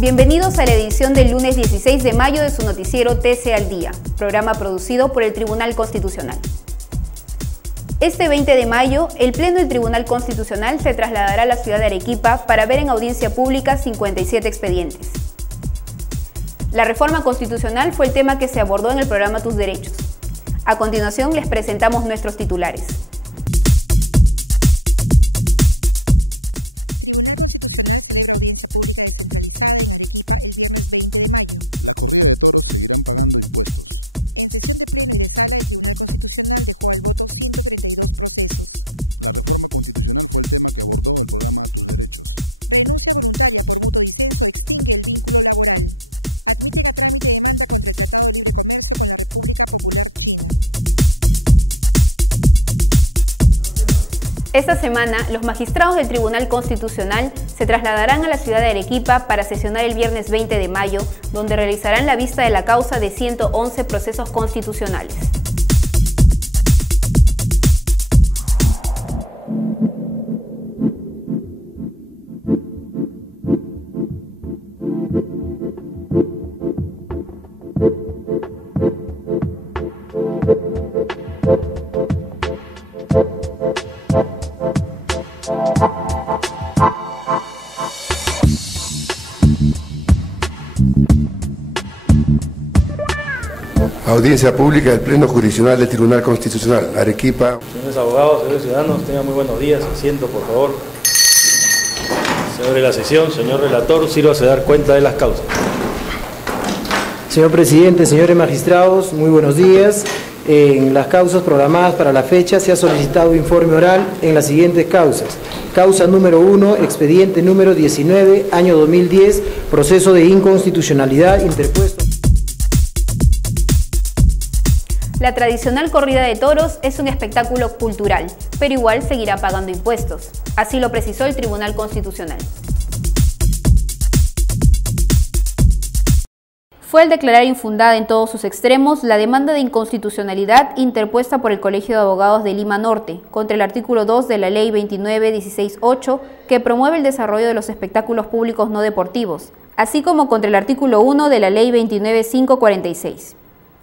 Bienvenidos a la edición del lunes 16 de mayo de su noticiero TC al Día, programa producido por el Tribunal Constitucional. Este 20 de mayo, el Pleno del Tribunal Constitucional se trasladará a la ciudad de Arequipa para ver en audiencia pública 57 expedientes. La reforma constitucional fue el tema que se abordó en el programa Tus Derechos. A continuación les presentamos nuestros titulares. Tribunal Constitucional celebra audiencia pública descentralizada en Arequipa el viernes 20 de mayo. La corrida de toros seguirán pagando impuestos. En sesión de pleno y de sala, el Tribunal Constitucional dejó al voto 132 procesos. La reforma constitucional fue el tema que abordó el programa Tus Derechos. Renuncia voluntaria por mutuo disenso extingue el vínculo laboral. Admiten a trámite demanda contra el Tratado de Libre Comercio con la República Popular China. Esta semana, los magistrados del Tribunal Constitucional se trasladarán a la ciudad de Arequipa para sesionar el viernes 20 de mayo, donde realizarán la vista de la causa de 111 procesos constitucionales. Audiencia pública del Pleno Jurisdiccional del Tribunal Constitucional, Arequipa. Señores abogados, señores ciudadanos, tengan muy buenos días. Asiento, por favor. Se abre la sesión. Señor relator, sírvase a dar cuenta de las causas. Señor presidente, señores magistrados, muy buenos días. En las causas programadas para la fecha se ha solicitado informe oral en las siguientes causas. Causa número 1, expediente número 19, año 2010, proceso de inconstitucionalidad interpuesto. La tradicional corrida de toros es un espectáculo cultural, pero igual seguirá pagando impuestos. Así lo precisó el Tribunal Constitucional. Fue al declarar infundada en todos sus extremos la demanda de inconstitucionalidad interpuesta por el Colegio de Abogados de Lima Norte contra el artículo 2 de la Ley 29.16.8 que promueve el desarrollo de los espectáculos públicos no deportivos, así como contra el artículo 1 de la Ley 29.546.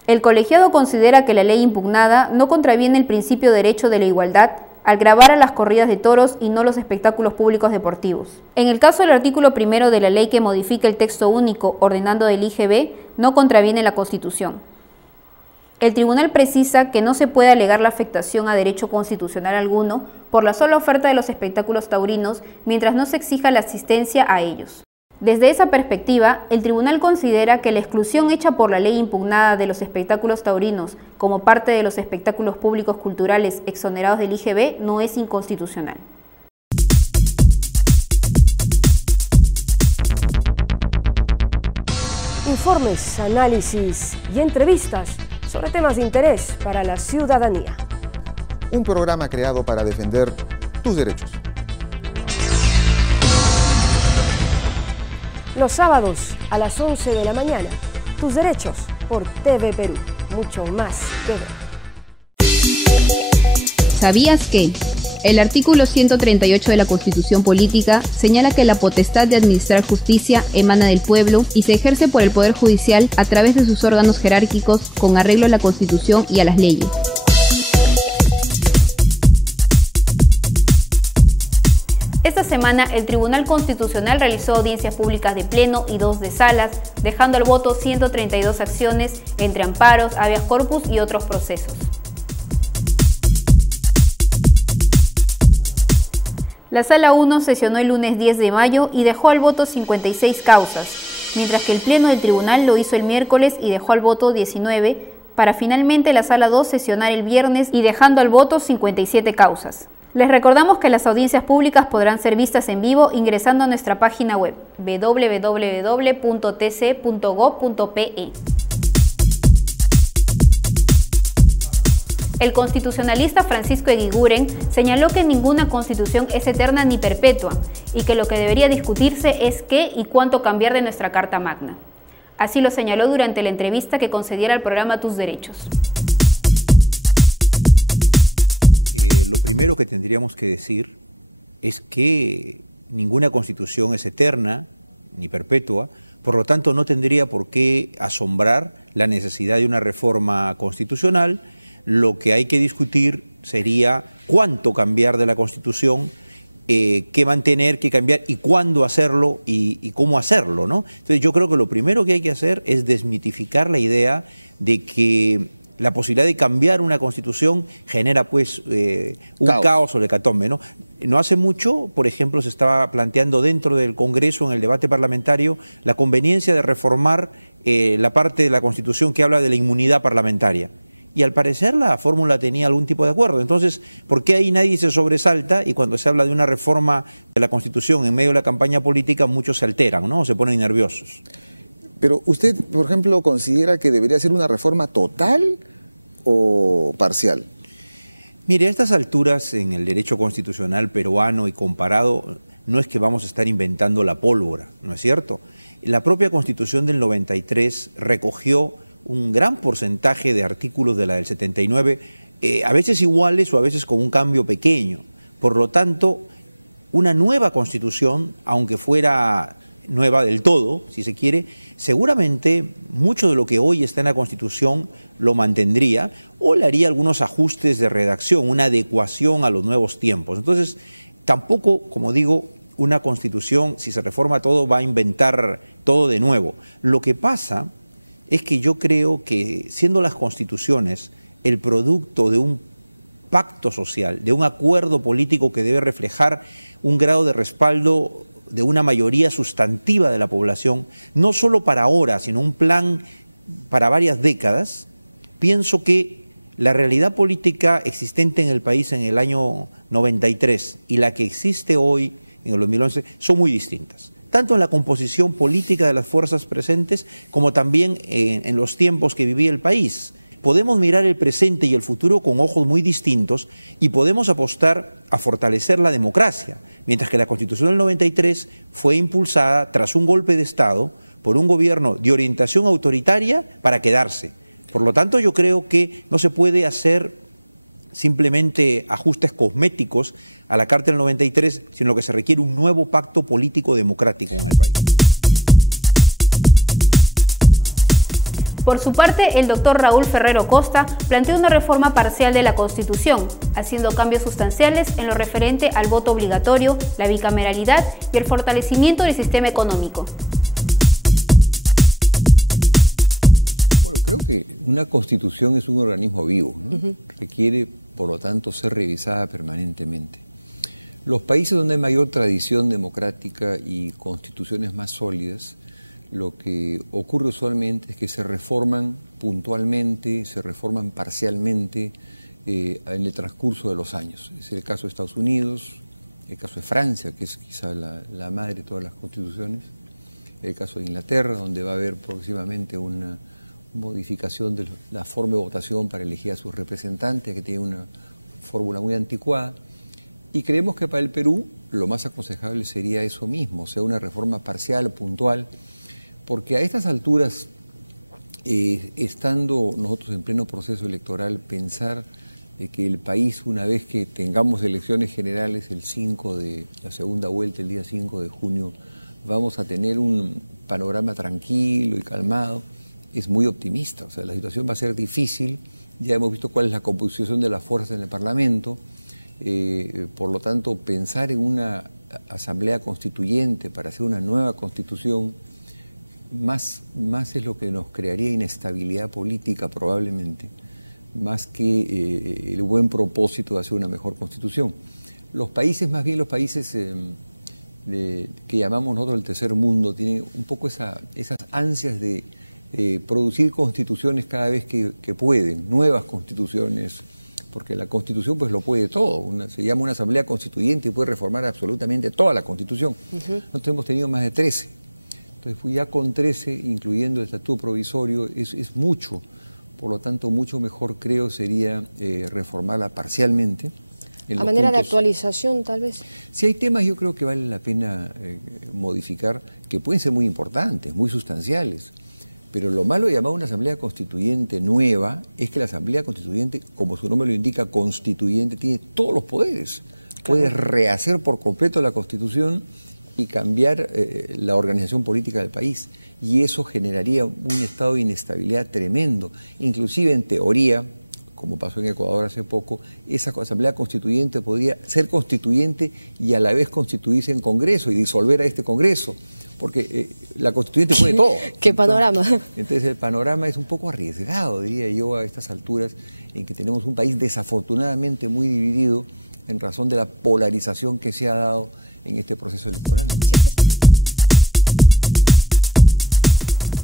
El colegiado considera que la ley impugnada no contraviene el principio de derecho de la igualdad al gravar a las corridas de toros y no los espectáculos públicos deportivos. En el caso del artículo 1 de la ley que modifica el texto único ordenando del IGB, no contraviene la Constitución. El tribunal precisa que no se puede alegar la afectación a derecho constitucional alguno por la sola oferta de los espectáculos taurinos mientras no se exija la asistencia a ellos. Desde esa perspectiva, el tribunal considera que la exclusión hecha por la ley impugnada de los espectáculos taurinos como parte de los espectáculos públicos culturales exonerados del IGB no es inconstitucional. Informes, análisis y entrevistas sobre temas de interés para la ciudadanía. Un programa creado para defender tus derechos. Los sábados a las 11 de la mañana, Tus Derechos por TV Perú. Mucho más que ver. ¿Sabías que? El artículo 138 de la Constitución Política señala que la potestad de administrar justicia emana del pueblo y se ejerce por el Poder Judicial a través de sus órganos jerárquicos con arreglo a la Constitución y a las leyes. Esta semana, el Tribunal Constitucional realizó audiencias públicas de pleno y 2 de salas, dejando al voto 132 acciones entre amparos, habeas corpus y otros procesos. La Sala 1 sesionó el lunes 10 de mayo y dejó al voto 56 causas, mientras que el Pleno del Tribunal lo hizo el miércoles y dejó al voto 19, para finalmente la Sala 2 sesionar el viernes y dejando al voto 57 causas. Les recordamos que las audiencias públicas podrán ser vistas en vivo ingresando a nuestra página web www.tc.gov.pe. El constitucionalista Francisco Eguiguren señaló que ninguna constitución es eterna ni perpetua y que lo que debería discutirse es qué y cuánto cambiar de nuestra Carta Magna. Así lo señaló durante la entrevista que concediera al programa Tus Derechos. Lo primero que tendríamos que decir es que ninguna constitución es eterna ni perpetua, Por lo tanto, no tendría por qué asombrar la necesidad de una reforma constitucional. Lo que hay que discutir sería cuánto cambiar de la Constitución, qué mantener, qué cambiar y cuándo hacerlo y cómo hacerlo, ¿no? Entonces yo creo que lo primero que hay que hacer es desmitificar la idea de que la posibilidad de cambiar una Constitución genera pues un caos o hecatombe, ¿no? No hace mucho, por ejemplo, se estaba planteando dentro del Congreso, en el debate parlamentario, la conveniencia de reformar la parte de la Constitución que habla de la inmunidad parlamentaria. Y al parecer la fórmula tenía algún tipo de acuerdo. Entonces, ¿por qué ahí nadie se sobresalta y cuando se habla de una reforma de la Constitución en medio de la campaña política muchos se alteran, ¿no? O se ponen nerviosos? Pero usted, por ejemplo, ¿considera que debería ser una reforma total o parcial? Mire, a estas alturas en el derecho constitucional peruano y comparado, no es que vamos a estar inventando la pólvora, ¿no es cierto? La propia Constitución del 93 recogió un gran porcentaje de artículos de la del 79, a veces iguales o a veces con un cambio pequeño. Por lo tanto, una nueva Constitución, aunque fuera nueva del todo, si se quiere, seguramente mucho de lo que hoy está en la Constitución lo mantendría o le haría algunos ajustes de redacción, una adecuación a los nuevos tiempos. Entonces, tampoco, como digo, una Constitución, si se reforma todo, va a inventar todo de nuevo. Lo que pasa es que yo creo que, siendo las constituciones el producto de un pacto social, de un acuerdo político que debe reflejar un grado de respaldo de una mayoría sustantiva de la población, no solo para ahora, sino un plan para varias décadas, pienso que la realidad política existente en el país en el año 93 y la que existe hoy en el 2011 son muy distintas, tanto en la composición política de las fuerzas presentes como también en los tiempos que vivía el país. Podemos mirar el presente y el futuro con ojos muy distintos y podemos apostar a fortalecer la democracia, mientras que la Constitución del 93 fue impulsada tras un golpe de Estado por un gobierno de orientación autoritaria para quedarse. Por lo tanto, yo creo que no se puede hacer simplemente ajustes cosméticos a la Carta del 93, sino que se requiere un nuevo pacto político democrático en el país. Por su parte, el doctor Raúl Ferrero Costa planteó una reforma parcial de la Constitución, haciendo cambios sustanciales en lo referente al voto obligatorio, la bicameralidad y el fortalecimiento del sistema económico. Bueno, creo que una Constitución es un organismo vivo, ¿no? Requiere, por lo tanto, ser revisada permanentemente. Los países donde hay mayor tradición democrática y constituciones más sólidas, lo que ocurre usualmente es que se reforman puntualmente, se reforman parcialmente en el transcurso de los años. Es el caso de Estados Unidos, el caso de Francia, que es quizá la madre de todas las constituciones, el caso de Inglaterra, donde va a haber próximamente una modificación de la forma de votación para elegir a sus representantes, que tiene una fórmula muy anticuada. Y creemos que para el Perú lo más aconsejable sería eso mismo, o sea, una reforma parcial, puntual, porque a estas alturas, estando nosotros en pleno proceso electoral, pensar de que el país, una vez que tengamos elecciones generales el 5 de la segunda vuelta, el día 5 de junio, vamos a tener un panorama tranquilo y calmado, es muy optimista. O sea, la situación va a ser difícil, ya hemos visto cuál es la composición de las fuerzas en el Parlamento, por lo tanto, pensar en una asamblea constituyente para hacer una nueva constitución, más es lo que nos crearía inestabilidad política probablemente, más que el buen propósito de hacer una mejor constitución. Los países, más bien los países que llamamos nosotros el tercer mundo, tienen un poco esas ansias de producir constituciones cada vez que pueden, nuevas constituciones, porque la Constitución pues lo puede todo, se llama una asamblea constituyente y puede reformar absolutamente toda la Constitución. Nosotros hemos tenido más de 13, entonces ya con 13, incluyendo el estatuto provisorio, es mucho, por lo tanto mucho mejor creo sería reformarla parcialmente. A manera de actualización tal vez. Si hay temas yo creo que vale la pena modificar, que pueden ser muy importantes, muy sustanciales. Pero lo malo de llamar a una asamblea constituyente nueva es que la asamblea constituyente, como su nombre lo indica, constituyente, tiene todos los poderes. Puede rehacer por completo la Constitución y cambiar la organización política del país. Y eso generaría un estado de inestabilidad tremendo. Inclusive en teoría, como pasó en Ecuador hace poco, esa Asamblea Constituyente podría ser constituyente y a la vez constituirse en Congreso y disolver a este Congreso, porque la Constituyente pone todo. ¿Qué panorama? Entonces el panorama es un poco arriesgado, diría yo, a estas alturas, en que tenemos un país desafortunadamente muy dividido en razón de la polarización que se ha dado en este proceso electoral.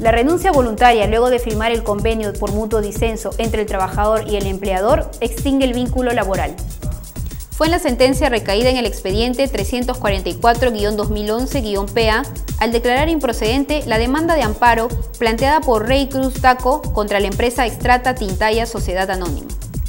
La renuncia voluntaria luego de firmar el convenio por mutuo disenso entre el trabajador y el empleador extingue el vínculo laboral. Fue en la sentencia recaída en el expediente 344-2011-PA al declarar improcedente la demanda de amparo planteada por Rey Cruz Taco contra la empresa Extrata Tintaya Sociedad Anónima.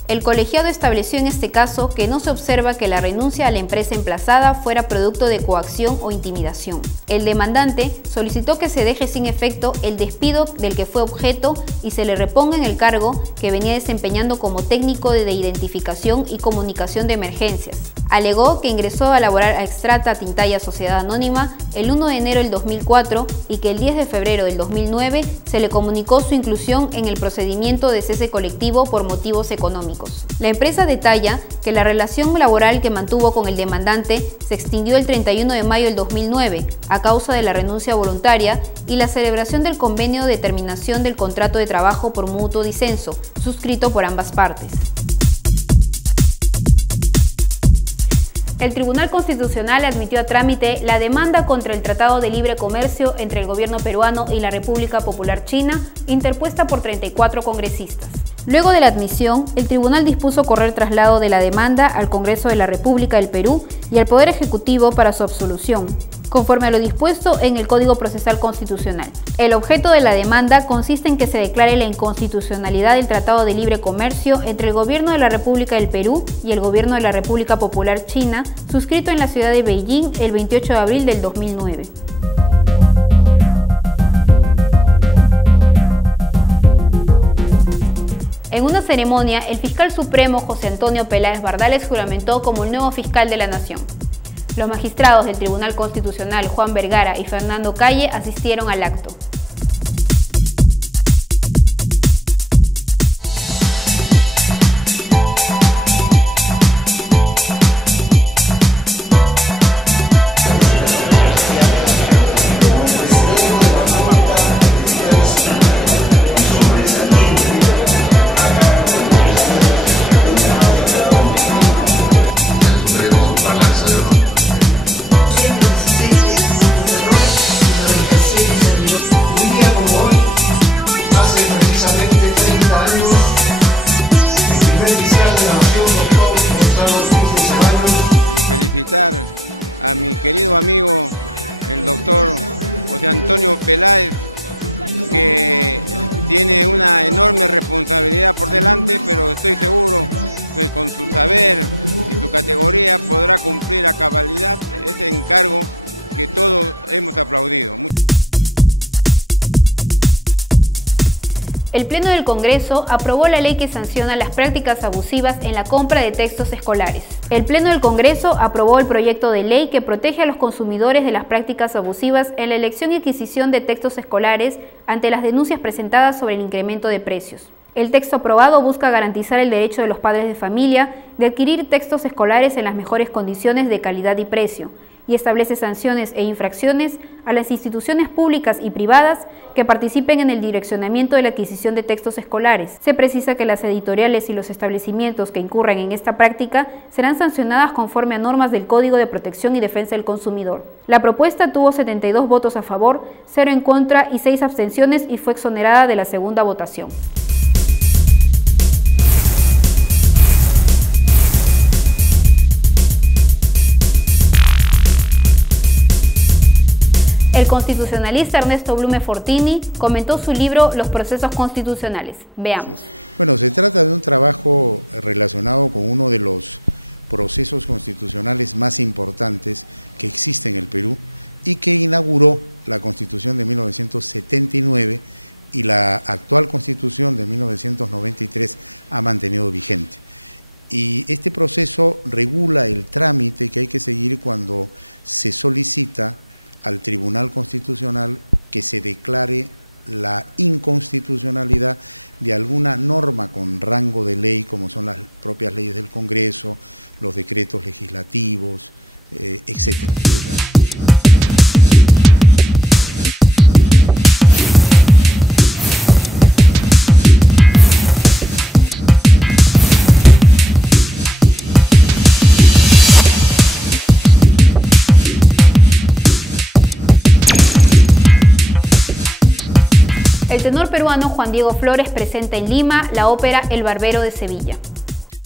El colegiado estableció en este caso que no se observa que la renuncia a la empresa emplazada fuera producto de coacción o intimidación. El demandante solicitó que se deje sin efecto el despido del que fue objeto y se le reponga en el cargo que venía desempeñando como técnico de identificación y comunicación de emergencias. Alegó que ingresó a laborar a Extrata Tintaya Sociedad Anónima el 1 de enero del 2004 y que el 10 de febrero del 2009 se le comunicó su inclusión en el procedimiento de cese colectivo por motivos económicos. La empresa detalla que la relación laboral que mantuvo con el demandante se extinguió el 31 de mayo del 2009 a causa de la renuncia voluntaria y la celebración del convenio de terminación del contrato de trabajo por mutuo disenso, suscrito por ambas partes. El Tribunal Constitucional admitió a trámite la demanda contra el Tratado de Libre Comercio entre el gobierno peruano y la República Popular China, interpuesta por 34 congresistas. Luego de la admisión, el tribunal dispuso correr traslado de la demanda al Congreso de la República del Perú y al Poder Ejecutivo para su absolución, conforme a lo dispuesto en el Código Procesal Constitucional. El objeto de la demanda consiste en que se declare la inconstitucionalidad del Tratado de Libre Comercio entre el Gobierno de la República del Perú y el Gobierno de la República Popular China, suscrito en la ciudad de Beijing el 28 de abril del 2009. En una ceremonia, el fiscal supremo José Antonio Peláez Bardales juramentó como el nuevo fiscal de la Nación. Los magistrados del Tribunal Constitucional Juan Vergara y Fernando Calle asistieron al acto. Felicitar a mi querido amigo, el doctor José Antonio Peláez, que tiene una enorme responsabilidad por delante, pero estoy seguro que con su saber y su categoría podrá cumplir a cabalidad ese encargo que todos hemos aplaudido. El Pleno del Congreso aprobó la ley que sanciona las prácticas abusivas en la compra de textos escolares. El Pleno del Congreso aprobó el proyecto de ley que protege a los consumidores de las prácticas abusivas en la elección y adquisición de textos escolares ante las denuncias presentadas sobre el incremento de precios. El texto aprobado busca garantizar el derecho de los padres de familia de adquirir textos escolares en las mejores condiciones de calidad y precio, y establece sanciones e infracciones a las instituciones públicas y privadas que participen en el direccionamiento de la adquisición de textos escolares. Se precisa que las editoriales y los establecimientos que incurran en esta práctica serán sancionadas conforme a normas del Código de Protección y Defensa del Consumidor. La propuesta tuvo 72 votos a favor, 0 en contra y 6 abstenciones y fue exonerada de la segunda votación. El constitucionalista Ernesto Blume Fortini comentó su libro Los procesos constitucionales. Veamos. Bueno, se trata de un trabajo relacionado con uno de los procesos constitucionales más importantes que existe en el Perú y que inauguró la Constitución de 1979 y la actual Constitución de 1993 ha mantenido vigente. Y este proceso regula el trámite que hay que seguir cuando se solicita al Tribunal Constitucional que se declare la inconstitucionalidad de alguna norma con rango de ley, como son las propias leyes del Congreso, los decretos legislativos, etcétera. El tenor peruano Juan Diego Flores presenta en Lima la ópera El Barbero de Sevilla.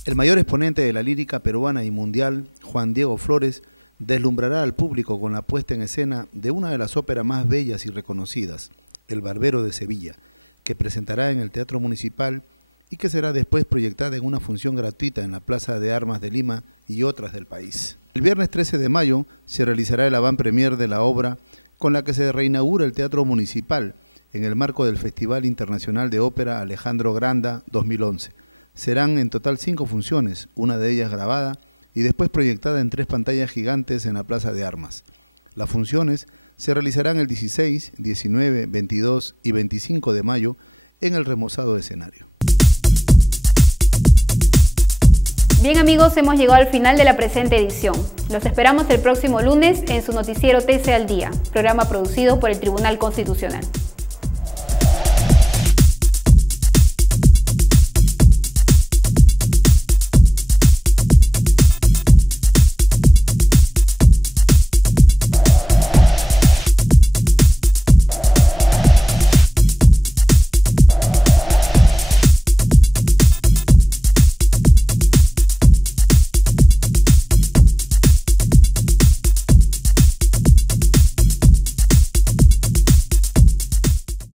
El mayor exponente de la lírica peruana y mundial, Juan Diego Flores, deslumbrará al público con la puesta en escena de una de las óperas más bellas y reconocidas, El Barbero de Sevilla, que presentará en el Teatro Municipal y que será después proyectada en una función gratuita en la Plaza de Armas de Lima y otras del país. El viernes 13 de mayo se realizará el avant-premier de la obra, con la que se reinaugura el Teatro Municipal en el marco del Festival Internacional de Ópera Alejandro Granda 2011. Serán en total 5 funciones, una de ellas grabada y después proyectada en 3 pantallas gigantes en la Plaza de Armas. Las funciones se realizarán el 16, 19, 22 y 25 de mayo en el remozado escenario. Bien amigos, hemos llegado al final de la presente edición. Los esperamos el próximo lunes en su noticiero TC al Día, programa producido por el Tribunal Constitucional.